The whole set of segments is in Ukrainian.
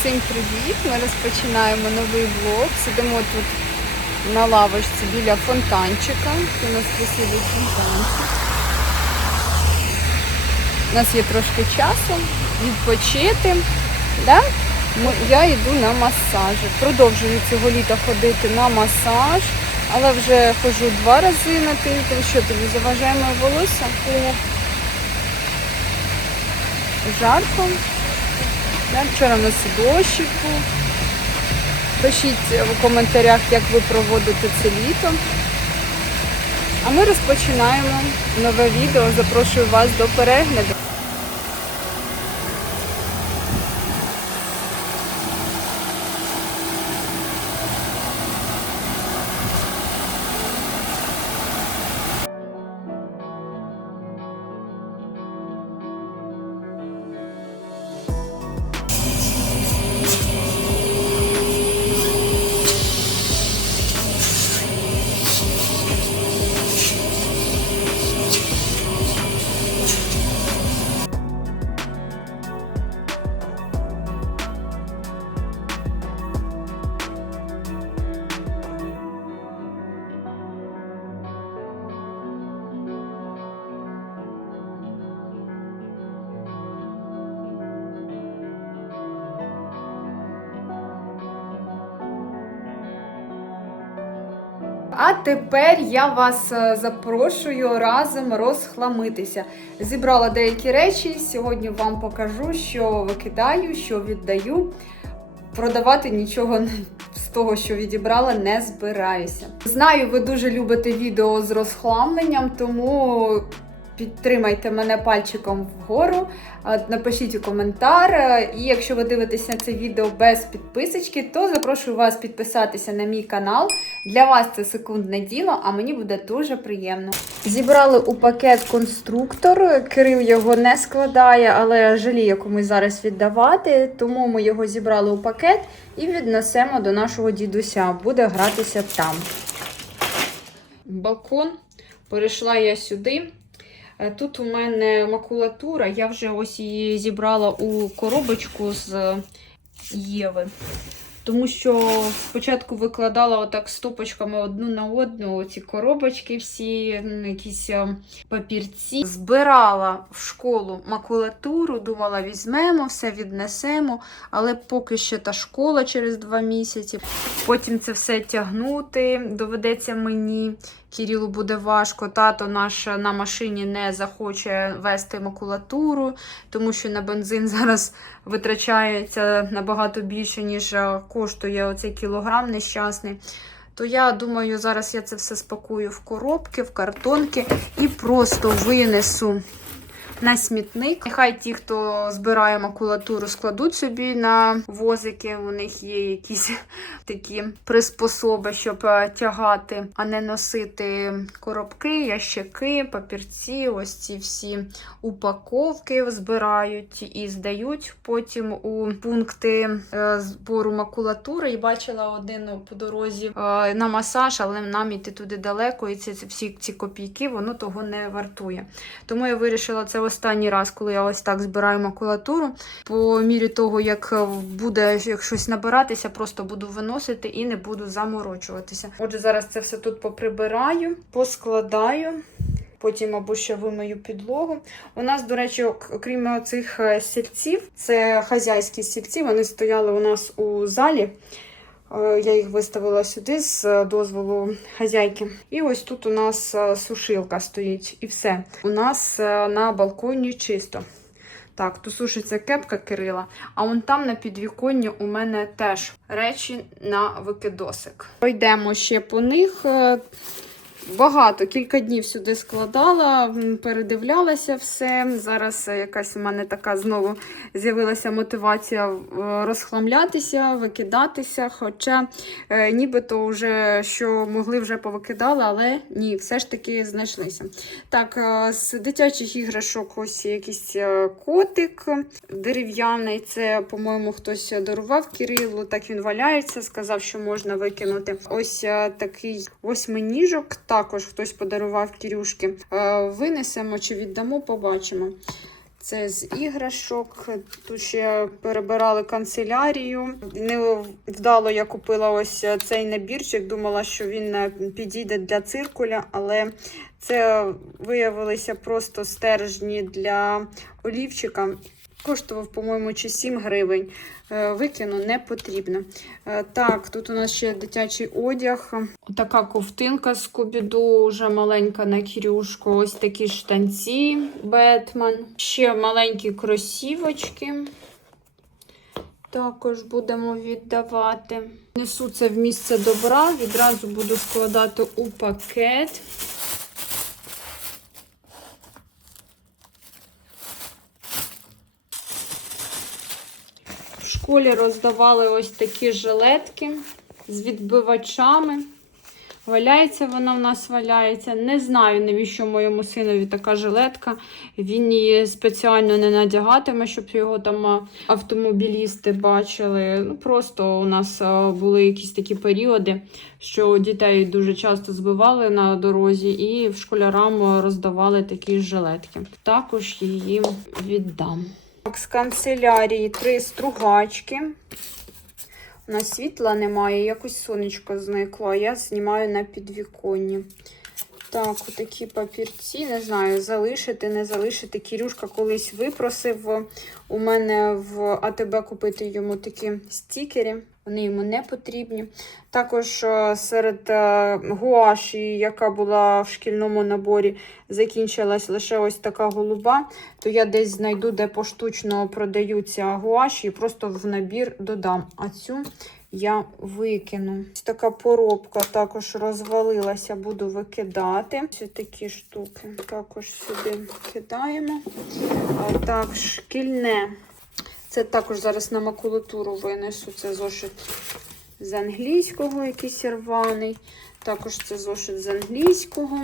Всім привіт! Ми розпочинаємо новий влог. Сидимо тут на лавочці біля фонтанчика. У нас красивий фонтанчик. У нас є трошки часу відпочити. Да? Я йду на масажі. Продовжую цього літа ходити на масаж, але вже ходжу два рази на тиждень. Що тобі заважає моє волосся? Жарко. Да, Вчора в нас дощик. Пишіть в коментарях, як ви проводите це літо. А ми розпочинаємо нове відео. Запрошую вас до перегляду. А тепер я вас е, запрошую разом розхламитися. Зібрала деякі речі. Сьогодні вам покажу, що викидаю, що віддаю. Продавати нічого з того, що відібрала, не збираюся. Знаю, ви дуже любите відео з розхламленням, тому підтримайте мене пальчиком вгору, е, напишіть у коментар. е, І якщо ви дивитеся це відео без підписочки, то запрошую вас підписатися на мій канал. Для вас це секундне діло, а мені буде дуже приємно. Зібрали у пакет конструктор. Кирил його не складає, але жаліє комусь зараз віддавати. Тому ми його зібрали у пакет і віднесемо до нашого дідуся. Буде гратися там. Балкон. Перейшла я сюди. Е, Тут у мене макулатура. Я вже ось її зібрала у коробочку з Єви. Тому що спочатку викладала отак стопочками одну на одну ці коробочки, всі якісь е, папірці. Збирала в школу макулатуру, думала, візьмемо, все віднесемо, але поки ще та школа через два місяці. Потім це все тягнути доведеться мені. Кирилу буде важко. Тато наш на машині не захоче вести макулатуру, тому що на бензин зараз витрачається набагато більше, ніж е, коштує оцей кілограм нещасний. То я думаю, зараз я це все спакую в коробки, в картонки і просто винесу на смітник. Нехай ті, хто збирає макулатуру, складуть собі на возики. У них є якісь такі приспособи, щоб е, тягати, а не носити коробки, ящики, папірці. Ось ці всі упаковки збирають і здають потім у пункти е, збору макулатури. І бачила один по дорозі е, на масаж, але нам іти туди далеко, і ці всі ці копійки воно того не вартує. Тому я вирішила це останній раз, коли я ось так збираю макулатуру. По мірі того, як е, буде як щось набиратися, просто буду виносити і не буду заморочуватися. Отже, зараз це все тут поприбираю, поскладаю. Потім або ще вимию підлогу. У нас, до речі, окрім цих стільців, це хазяйські стільці, вони стояли у нас у залі. Е, Я їх виставила сюди з дозволу хазяйки. І ось тут у нас е, сушилка стоїть. І все. У нас е, на балконі чисто. Так, тут сушиться кепка Кирила, а вон там на підвіконні у мене теж речі на викидосик. Пройдемо ще по них. Багато, кілька днів сюди складала, передивлялася все. Зараз е, якась у мене така знову з'явилася мотивація е, розхламлятися, викидатися. Хоча е, нібито вже що могли вже повикидали, але ні, все ж таки знайшлися. Так, е, з дитячих іграшок ось якийсь котик дерев'яний. Це, по-моєму, хтось дарував Кирилу. Так він валяється, сказав, що можна викинути. Ось такий восьминіжок. Також хтось подарував Кирюшки. Е, Винесемо чи віддамо, побачимо. Це з іграшок. Тут ще перебирали канцелярію. Не вдало я купила ось цей набірчик. Думала, що він е, підійде для циркуля, але це виявилися просто стержні для олівчика. Коштував, по-моєму, чи 7 гривень. Е, Викину не потрібно. Е, Так, тут у нас ще дитячий одяг. Така ковтинка з Кубіду, вже маленька на Кірюшку. Ось такі штанці Бетмен. Ще маленькі кросівочки. Також будемо віддавати. Несу це в місце добра, відразу буду складати у пакет. Школі роздавали ось такі жилетки з відбивачами. Валяється вона в нас валяється. Не знаю, навіщо моєму синові така жилетка. Він її спеціально не надягатиме, щоб його там автомобілісти бачили. Ну, просто у нас були якісь такі періоди, що дітей дуже часто збивали на дорозі, і школярам роздавали такі жилетки. Також її віддам. Так, з канцелярії три стругачки. У нас світла немає, якось сонечко зникло, я знімаю на підвіконні. Так, отакі папірці, не знаю, залишити, не залишити. Кірюшка колись випросив у мене в АТБ купити йому такі стікери. Вони йому не потрібні. Також е, серед е, гуаші, яка була в шкільному наборі, закінчилась лише ось така голуба, то я десь знайду, де поштучно продаються гуаші, і просто в набір додам. А цю я викину. Ось така поробка також розвалилася, буду викидати. Ось такі штуки також сюди кидаємо. Так, шкільне. Це також зараз на макулатуру винесу. Це зошит з англійського, якийсь рваний. Також це зошит з англійського.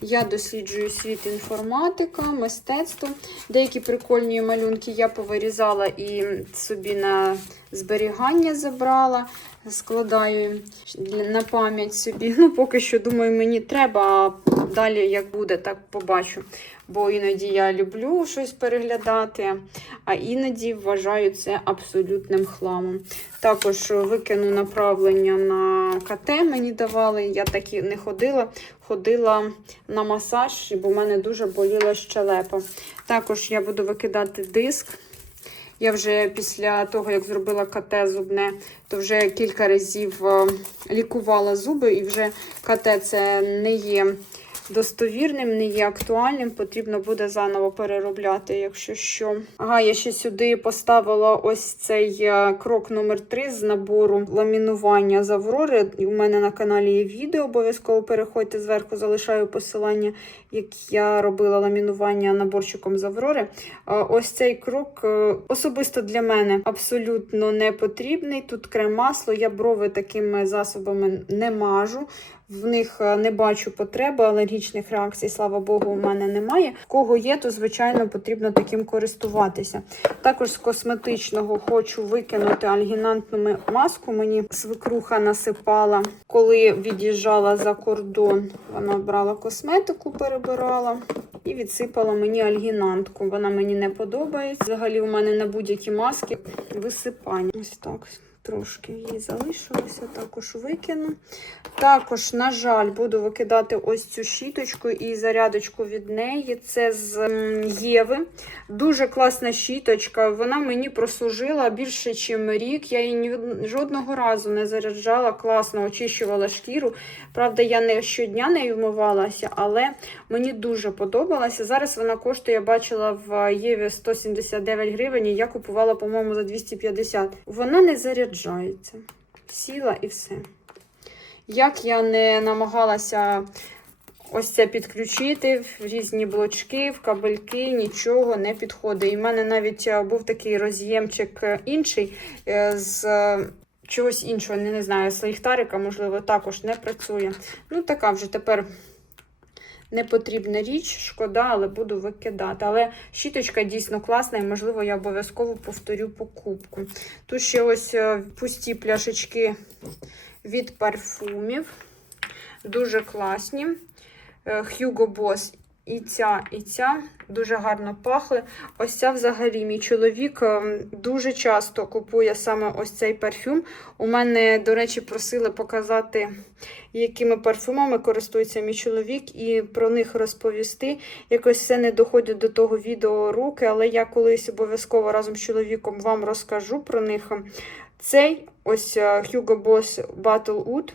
Я досліджую світ інформатика, мистецтво. Деякі прикольні малюнки я повирізала і собі на зберігання забрала. Складаю на пам'ять собі. Ну, поки що, думаю, мені треба, а далі, як буде, так побачу. Бо іноді я люблю щось переглядати, а іноді вважаю це абсолютним хламом. Також викину направлення на КТ, мені давали. Я так і не ходила. Ходила на масаж, бо в мене дуже боліла щелепа. Також я буду викидати диск. Я вже після того, як зробила КТ зубне, то вже кілька разів е, лікувала зуби, і вже КТ це не є достовірним, не є актуальним. Потрібно буде заново переробляти, якщо що. Ага, я ще сюди поставила ось цей е, крок номер 3 з набору ламінування з Аврори. У мене на каналі є відео, обов'язково переходьте зверху, залишаю посилання, як я робила ламінування наборчиком з Аврори. Ось цей крок е, особисто для мене абсолютно не потрібний. Тут крем масло, я брови такими засобами не мажу. В них е, не бачу потреби, алергічних реакцій, слава Богу, у мене немає. Кого є, то звичайно потрібно таким користуватися. Також з косметичного хочу викинути альгінантну маску. Мені свекруха насипала, коли від'їжджала за кордон. Вона брала косметику, перебирала і відсипала мені альгінантку. Вона мені не подобається. Взагалі, у мене на будь-які маски висипання. Ось так. Трошки її залишилося, також викину. Також, на жаль, буду викидати ось цю щіточку і зарядочку від неї. Це з Єви. Дуже класна щіточка. Вона мені прослужила більше, ніж рік. Я її жодного разу не заряджала, класно очищувала шкіру. Правда, я не щодня нею вмивалася, але мені дуже подобалася. Зараз вона коштує, я бачила в Єві 179 гривень, і я купувала, по-моєму, за 250. Вона не заряджається. Сіла і все. Як я не намагалася ось це підключити в різні блочки, в кабельки, нічого не підходить. І в мене навіть е, був такий роз'ємчик е, інший е, з чогось іншого, не знаю, з ліхтарика, можливо, також не працює. Ну, така вже тепер. Непотрібна річ, шкода, але буду викидати. Але щіточка дійсно класна, і, можливо, я обов'язково повторю покупку. Тут ще ось е, пусті пляшечки від парфумів. Дуже класні. Е, Hugo Boss і ця, і ця дуже гарно пахли. Ось ця взагалі мій чоловік ем, дуже часто купує саме ось цей парфюм. У мене, до речі, просили показати, якими парфумами користується мій чоловік, і про них розповісти. Якось все не доходить до того відео руки, але я колись обов'язково разом з чоловіком вам розкажу про них. Цей ось е, Hugo Boss Battle Oud.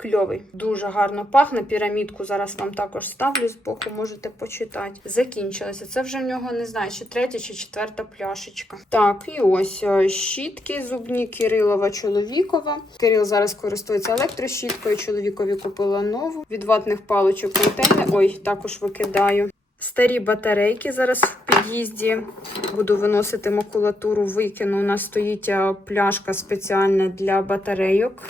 Кльовий, дуже гарно пахне. Пірамідку зараз вам також ставлю збоку, можете почитати. Закінчилося. Це вже в нього не знаю, чи третя, чи четверта пляшечка. Так, і ось е, щітки зубні Кирилова чоловікова. Кирил зараз користується електрощіткою. Чоловікові купила нову. Від ватних паличок контейнер. Ой, також викидаю. Старі батарейки зараз в під'їзді. Буду виносити макулатуру, викину. У нас стоїть е, пляшка спеціальна для батарейок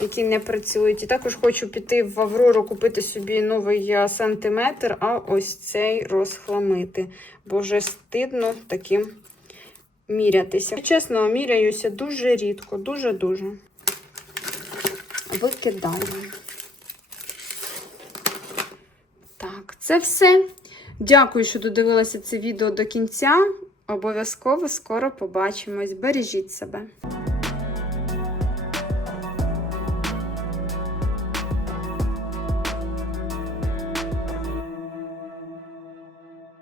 які не працюють. І також хочу піти в Аврору, купити собі новий е, сантиметр, а ось цей розхламити. Бо вже стидно таким мірятися. Чесно, міряюся дуже рідко, дуже-дуже. Викидаю. Так, це все. Дякую, що додивилися це відео до кінця. Обов'язково скоро побачимось. Бережіть себе.